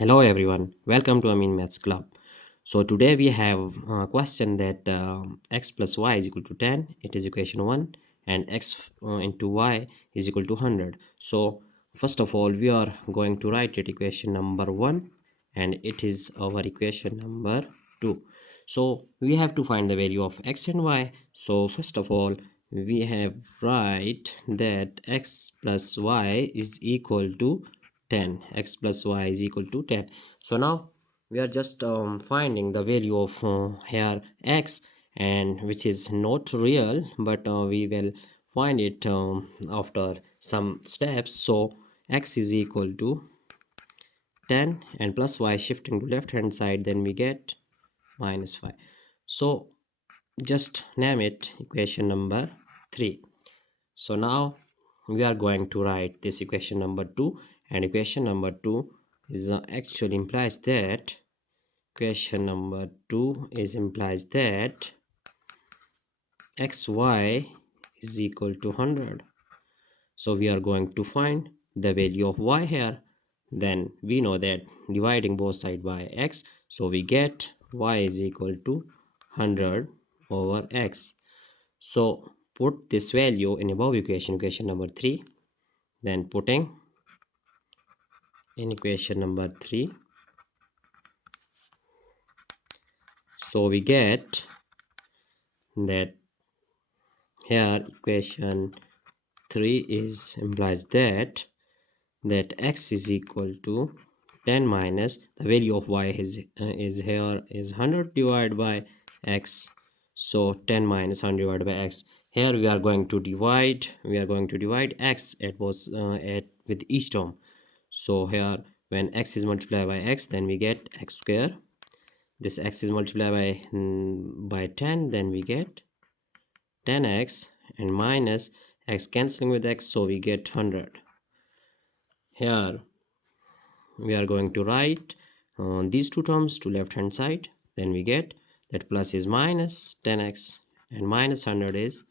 Hello everyone, welcome to Amin Maths Club. So today we have a question that x plus y is equal to 10, it is equation 1, and x into y is equal to 100. So first of all we are going to write it equation number 1 and it is our equation number 2. So we have to find the value of x and y. So first of all we have write that x plus y is equal to 10. X plus y is equal to 10. So now we are just finding the value of here x, and which is not real, but we will find it after some steps. So x is equal to 10 and plus y shifting to left hand side, then we get minus 5. So just name it equation number 3. So now we are going to write this equation number 2, and equation number 2 is actually implies that xy is equal to 100. So we are going to find the value of y here. Then we know that dividing both sides by x, so we get y is equal to 100 over x. So put this value in above equation number 3, then putting in equation number 3, so we get that here equation 3 is implies that x is equal to 10 minus the value of y is here is 100 divided by x. So 10 minus 100 divided by x. Here we are going to divide x at both with each term. So here when x is multiplied by x, then we get x square. This x is multiplied by 10, then we get 10x, and minus x cancelling with x, so we get 100. Here we are going to write these two terms to left hand side, then we get that plus is minus 10x and minus 100 is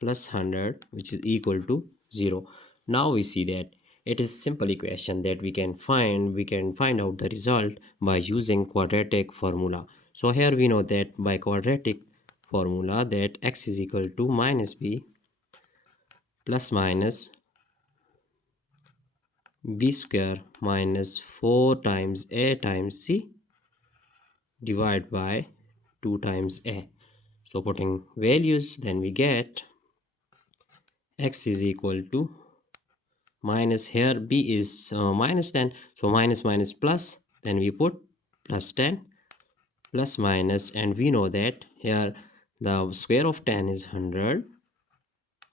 plus 100, which is equal to 0. Now we see that it is simple equation that we can find out the result by using quadratic formula. So here we know that by quadratic formula that x is equal to minus b plus minus b square minus 4 times a times c divided by 2 times a. So putting values, then we get x is equal to minus, here b is minus 10, so minus minus plus, then we put plus 10 plus minus, and we know that here the square of 10 is 100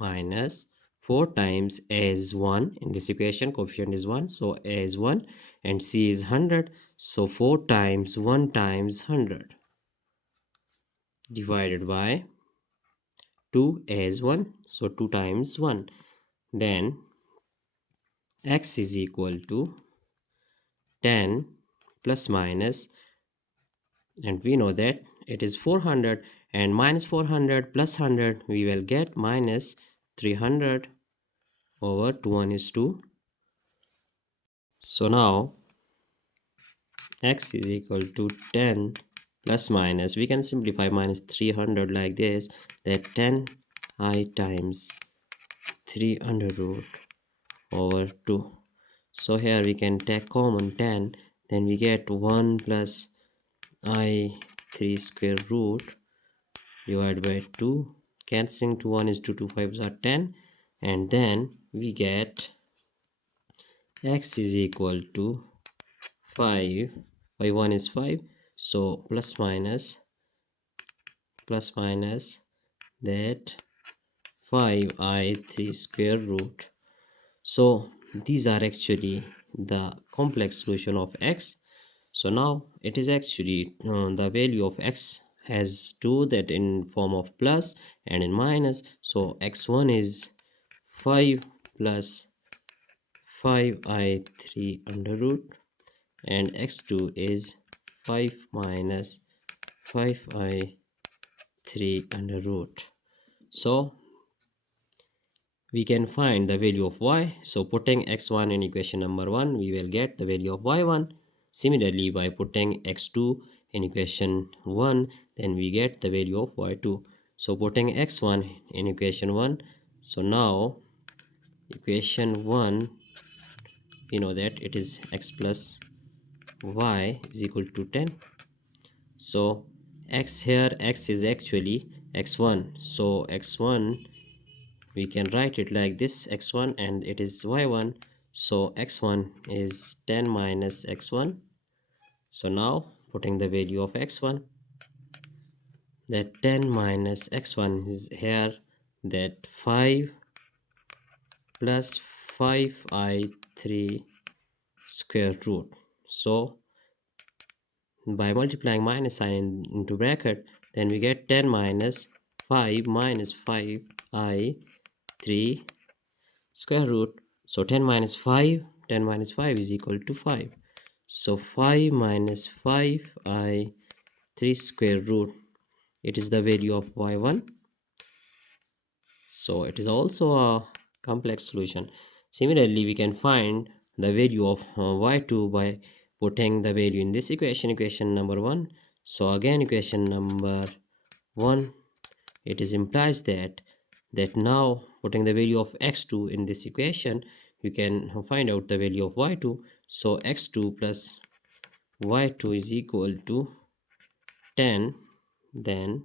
minus 4 times a is 1. In this equation coefficient is 1, so a is 1 and c is 100, so 4 times 1 times 100 divided by 2, a is 1, so 2 times 1. Then x is equal to 10 plus minus, and we know that it is 400, and minus 400 plus 100 we will get minus 300 over 2:2. So now x is equal to 10 plus minus, we can simplify minus 300 like this, that 10I times 3 under root over 2. So here we can take common 10, then we get 1 plus I 3 square root divided by 2, cancelling to 1 is 2, 2 5s are 10, and then we get x is equal to 5 by 1 is 5, so plus minus that 5I 3 square root. So these are actually the complex solution of x. So now it is actually the value of x has 2, that in form of plus and in minus. So x1 is 5 plus 5I3 under root, and x2 is 5 minus 5I3 under root. So we can find the value of y. So putting x1 in equation number 1, we will get the value of y1. Similarly, by putting x2 in equation 1, then we get the value of y2. So putting x1 in equation 1, so now equation 1, we know that it is x plus y is equal to 10. So x here, x is actually x1, so x1 we can write it like this, x1, and it is y1, so x1 is 10 minus x1. So now putting the value of x1, that 10 minus x1 is here, that 5 plus 5i3 square root. So by multiplying minus sign into bracket, then we get 10 minus 5 minus 5i3 square root. So 10 minus 5, 10 minus 5 is equal to 5. So 5 minus 5i3 square root, it is the value of y1. So it is also a complex solution. Similarly, we can find the value of y2 by putting the value in this equation number 1. So again, equation number 1, it is implies that now putting the value of x2 in this equation, you can find out the value of y2. So x2 plus y2 is equal to 10, then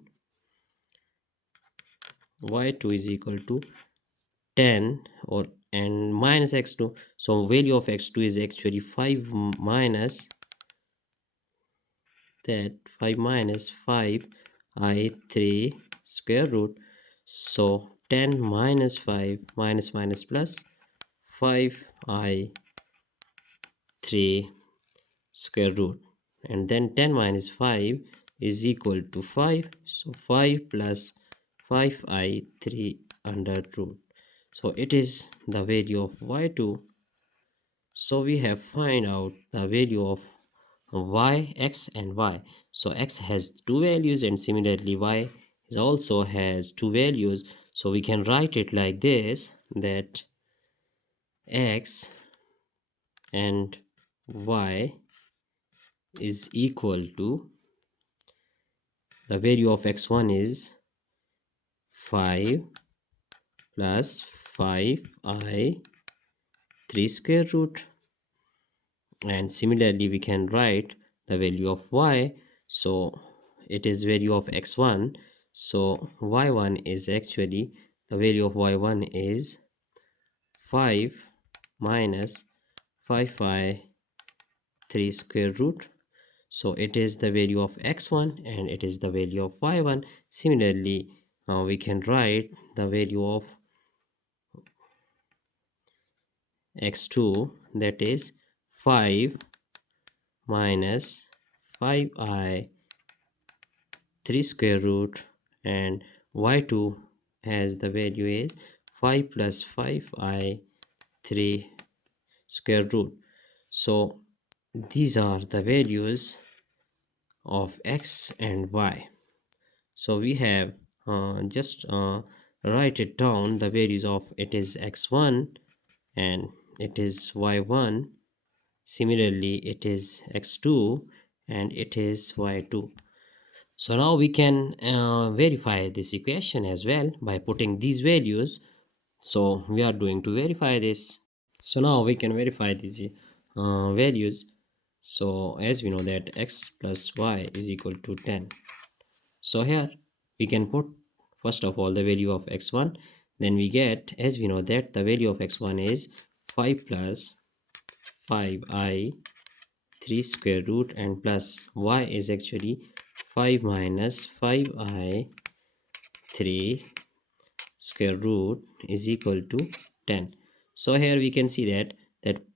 y2 is equal to 10 or and minus x2. So value of x2 is actually 5 minus that 5 minus 5 i3 square root. So 10 minus 5 minus minus plus 5 i3 square root, and then 10 minus 5 is equal to 5. So 5 plus 5i3 under root. So it is the value of y2. So we have find out the value of y, x and y. So x has two values, and similarly y is also has two values. So we can write it like this, that x and y is equal to, the value of x1 is 5 plus 5i3 square root, and similarly we can write the value of y. So it is value of x1, so y1 is actually, the value of y1 is 5 minus 5i3 square root. So it is the value of x1 and it is the value of y1. Similarly, we can write the value of x2, that is 5 minus 5i3 square root, and y2 has the value is 5 plus 5i3 square root. So these are the values of x and y. So we have just write it down, the values of it is x1 and it is y1. Similarly, it is x2 and it is y2. So now we can verify this equation as well by putting these values. So we are going to verify this. So now we can verify these values. So as we know that x plus y is equal to 10. So here we can put first of all the value of x1. Then we get, as we know that the value of x1 is 5 plus 5i3 square root, and plus y is actually 5 minus 5i3 square root is equal to 10. So here we can see that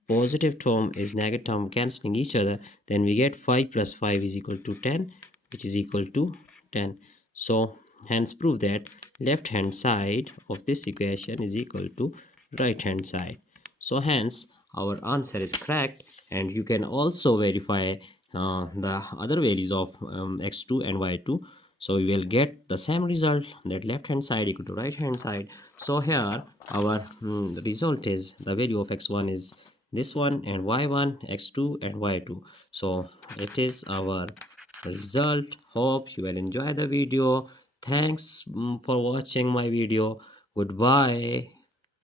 positive term is negative term cancelling each other, then we get 5 plus 5 is equal to 10, which is equal to 10. So hence prove that left hand side of this equation is equal to right hand side. So hence our answer is correct, and you can also verify the other values of x2 and y2. So we will get the same result, that left hand side equal to right hand side. So here our result is, the value of x1 is this one, and y1, x2 and y2. So it is our result. Hope you will enjoy the video. Thanks for watching my video. Goodbye.